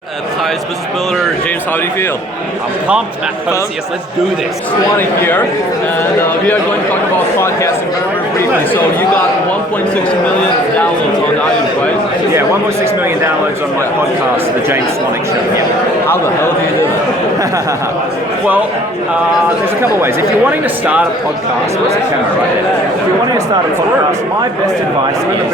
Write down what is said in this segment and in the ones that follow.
Ty's business builder, James, how do you feel? I'm pumped, Matt Pocius. Let's do this. Swanee here, and we are going to talk about podcasting very briefly. So you got 1.6 million downloads on iTunes, right? Yeah, 1.6 million downloads on my podcast, The James Swanwick Show. Yeah. How the hell do you do that? Well, there's a couple of ways. If you're wanting to start a podcast, where's the camera right there? If you're wanting to start a podcast, my best advice is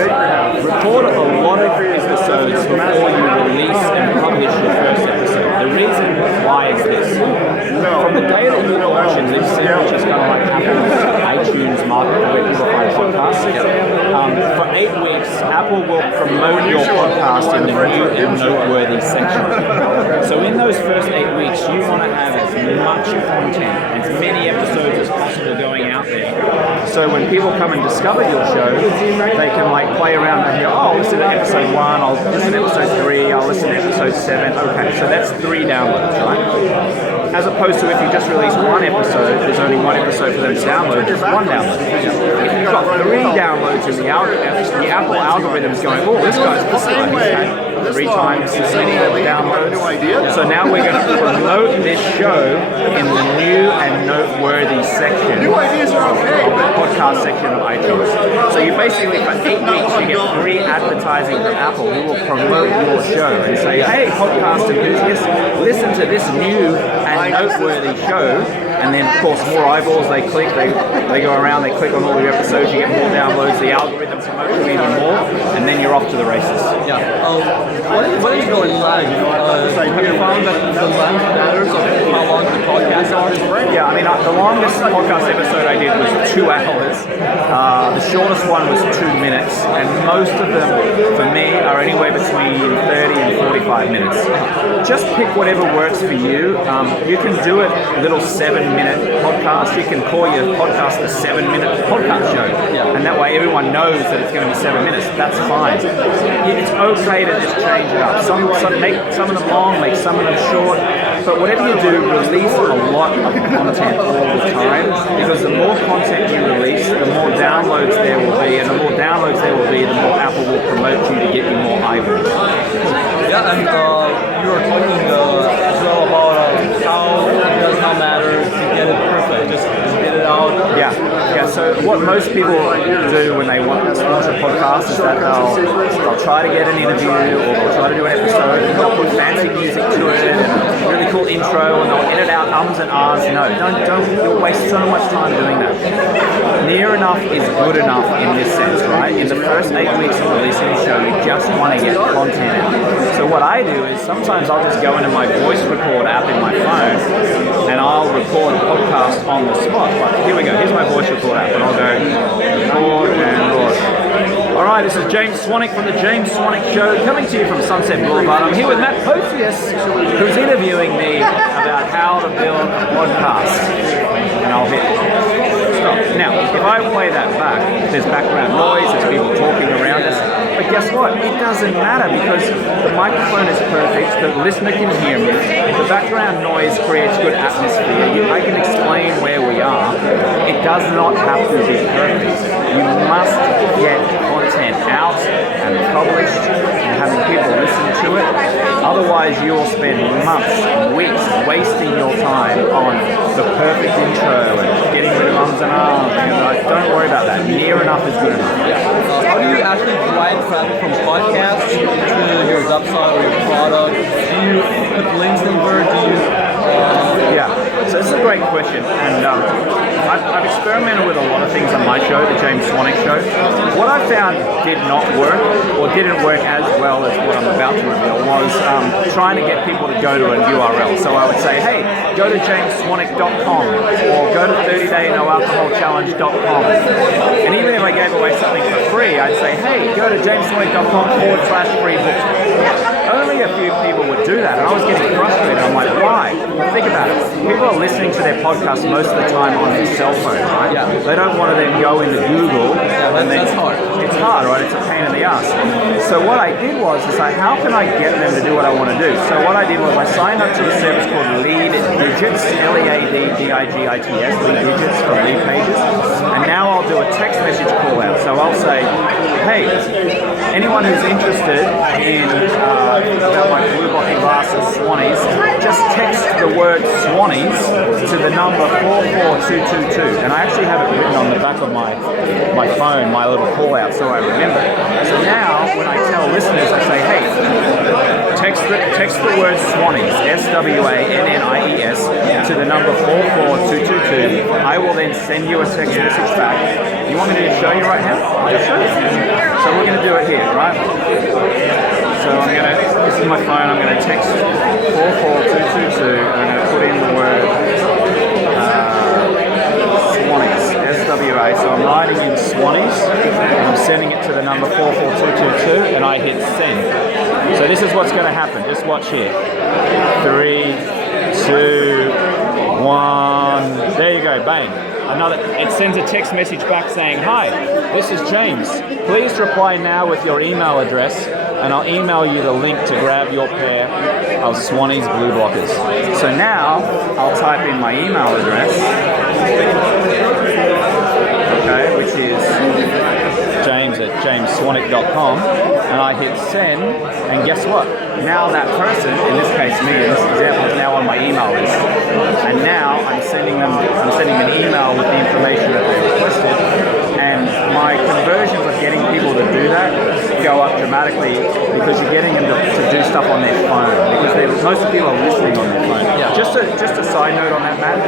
record a lot of episodes before you release and publish your first episode. The reason why is this. From the day that you launch in Libsyn, which is kind of like Apple's iTunes market where people find podcasts, for 8 weeks, Apple will promote your podcast in the new and noteworthy section. So in those first 8 weeks, you want to have as much content, as many episodes as possible going out there. So when people come and discover your show, they can like play around and go, oh, I'll listen to episode 1, I'll listen to episode 3, I'll listen to episode 7. Okay, so that's 3 downloads, right? As opposed to if you just release one episode, there's only one episode for them to download, just one download. If you've got 3 downloads and the Apple algorithm's going, oh, this guy's popular, he's had 3 times as many downloads. So now we're going to promote this show in the new and noteworthy section of the podcast section of iTunes. So you basically, for 8 weeks, you get free advertising from Apple who will promote your show and say, hey, podcast enthusiasts, listen to this new and noteworthy show. And then, of course, more eyeballs, they click, they go around, they click on all your episodes, you get more downloads, the algorithm promotes you even more, and then you're off to the races. Yeah. What is going live? Have you found that the length matters of how long the podcasts are? Yeah, I mean, the longest podcast episode I did was 2 hours. The shortest one was 2 minutes, and most of them, for me, are anywhere between 30 and 45 minutes. Just pick whatever works for you. You can do it little 7-minute podcast. You can call your podcast the 7-minute podcast show, and that way everyone knows that it's going to be 7 minutes. That's fine. It's okay to just change it up. Make some of them long, make some of them short. But whatever you do, release a lot of content all the time, because the more content you release, the more downloads there will be, and the more downloads there will be, the more Apple will promote you to get you more eyeballs. Yeah, and you were talking as well about how it does not matter to get it perfect, just get it out. Yeah. So what most people do when they want to launch a podcast is that they'll try to get an interview or they'll try to do an episode and they'll put fancy music to it and a really cool intro and they'll edit out ums and ahs. No, don't. You'll waste so much time doing that. Near enough is good enough in this sense, right? In the first 8 weeks of releasing the show, you just want to get content out. So what I do is sometimes I'll just go into my voice record app in my phone and I'll record a podcast on the spot. Like, here we go, here's my voice record app, and I'll go record and record. Alright, this is James Swanwick from The James Swanwick Show, coming to you from Sunset Boulevard. I'm here with Matt Pocius, who's interviewing me about how to build a podcast. And I'll hit stop. Now, if I play that back, there's background noise, there's people talking around us. But guess what? It doesn't matter because the microphone is perfect, the listener can hear me, the background noise creates good atmosphere, I can explain where we are. It does not have to be perfect. You must get content out and published and having people listen to it. Otherwise, you'll spend months, weeks wasting your time on the perfect intro and getting rid of ums and ahs. Don't worry about that. Near enough is good enough. How do you actually drive traffic from podcasts to your website or your product? Do you put links in there? So this is a great question, and I've experimented with a lot of things on my show, The James Swanwick Show. What I found did not work, or didn't work as well as what I'm about to reveal, was trying to get people to go to a URL. So I would say, hey, go to jamesswanwick.com, or go to 30daynoalcoholchallenge.com. And even if I gave away something for free, I'd say, hey, go to jamesswanwick.com/free books. Only a few people would do that, and I was getting frustrated. I'm like, why? Well, think about it. People are listening to their podcast most of the time on their cell phone, right? Yeah. They don't want to then go into Google. That's hard. It's hard, right? It's a pain in the ass. So what I did was say, how can I get them to do what I want to do? So what I did was I signed up to a service called Lead Widgets, Leaddigits, Lead Widgets from Lead Pages. And now I'll do a text message call out. So I'll say, hey, anyone who's interested in about my blue blocking glass Swannies, just text the word Swannies to the number 44222. And I actually have it written on the back of my phone, my little call out, so I remember. So now, when I tell listeners, I say, hey, text the word Swannies, SWANNIES, to the number 44222. I will then send you a text message back. You want me to show you right now? I'll just show you. So we're going to do it here, right? So this is my phone, I'm going to text 44222, and I'm going to put in the word Swannies, SWA. So I'm writing in Swannies, and I'm sending it to the number 44222, and I hit send. So this is what's going to happen. Just watch here. 3, 2, 1. There you go. Bang. It sends a text message back saying, "Hi, this is James. Please reply now with your email address, and I'll email you the link to grab your pair of Swannies blue blockers." So now I'll type in my email address, okay, which is james@jamesswannick.com, and I hit send, and guess what? Now that person, in this case me, in this example, is now on my email list, and now I'm sending them an email with the information that they requested, and my conversions of getting people to do that go up dramatically because you're getting them to do stuff on their phone, because most people are listening on their phone. Yeah. Just a side note on that, Matt.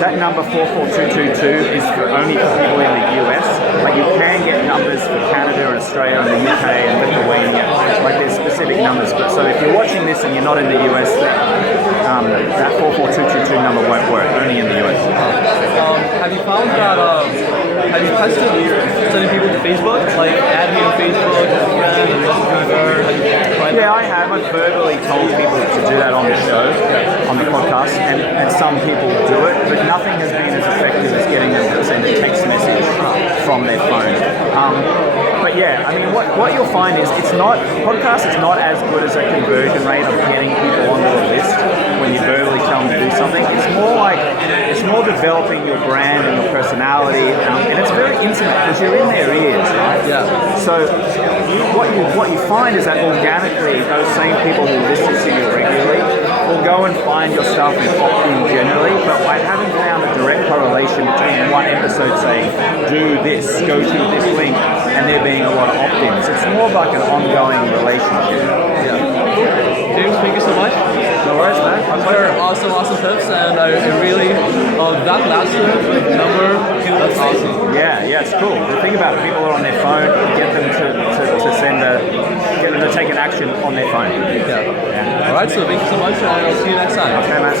That number 44222 is only for people in the US. Like, you can get numbers for Canada and Australia and the UK and Lithuania. Like, there's specific numbers. But so if you're watching this and you're not in the US, that 44222 number won't work. Only in the US. Have you found that? Have you tested sending people to Facebook? Like, add me on Facebook, and yeah, I have. I've verbally told people to do that on the show, on the podcast, and some people do it, but nothing has been as effective as getting them to send a text message from their phone. But yeah, I mean, what you'll find is podcast is not as good as a conversion rate of getting people onto a list when you verbally tell them to do something. It's more developing your brand and your personality, and it's very intimate because you're in their ears, right? Yeah. So what you find is that organically those same people who listen to you regularly will go and find your stuff and opt in generally, but I haven't found a direct correlation between one episode saying, do this, go to this link, and there being a lot of opt-ins. It's more like an ongoing relationship. Yeah. James, thank you so much. No worries, man. They're awesome tips, and I really, that last number, that's awesome. Yeah, it's cool. The thing about it, people are on their phone, get them to take an action on their phone. Yeah. All right, so thank you so much, and I'll see you next time. Okay, man.